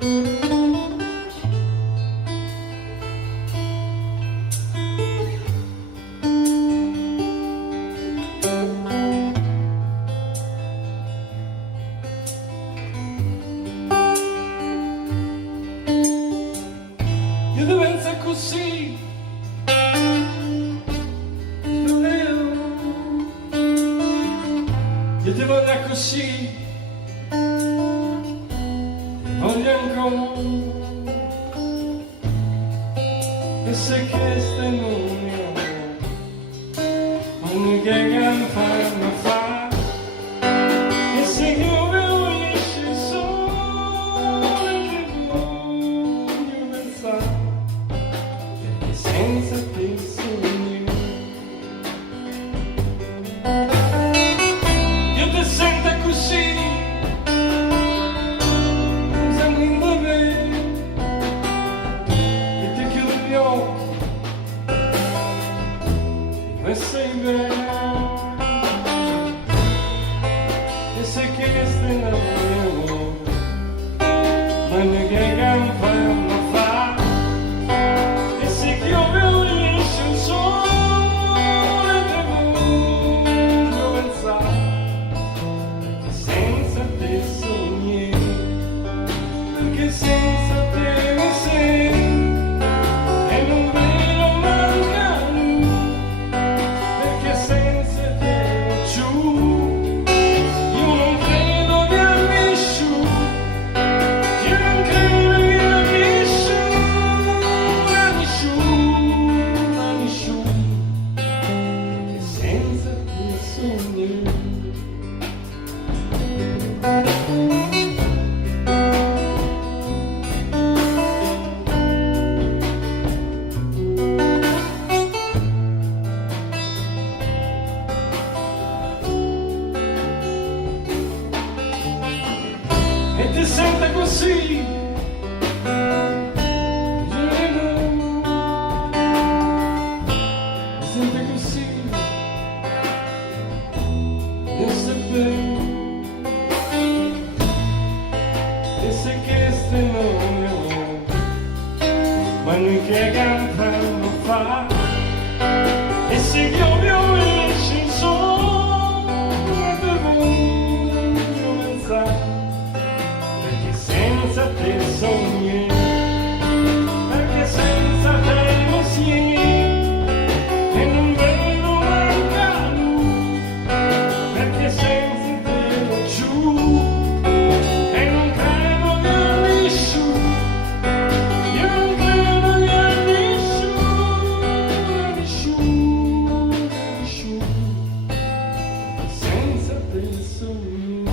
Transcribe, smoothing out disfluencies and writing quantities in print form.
Io devo essere così, io ti voglio così, ti voglio ancora, e se questo è mio, ogni che fanno fa, e se io venisci solo che voglio pensare, perché senza te sono io. Io ti sento così, non sembri in dovere, e ti chiudo gli occhi, e sei vero, e se questo è l'amore, ma non che fanno fa, e se io venisci il sole che voglio pensare, perché senza te sogni, perché senza te mi sento e non vedo manca lui, perché senza te giù io non credo che a nessuno, io non credo che a nessuno, a nessuno, a nessuno, perché senza te sogni. E ti sente così, ti sente così, io sto bene, e se questo è l'amore, ma noi che fanno fa, e se io violessi il sole per voglio pensare, perché senza te sogni, perché senza te mi siedi, e non vedo manca lui, perché senza te lo giù, e non credo che a nessuno, io non credo che a nessuno, a nessuno, a nessuno, senza te sogni.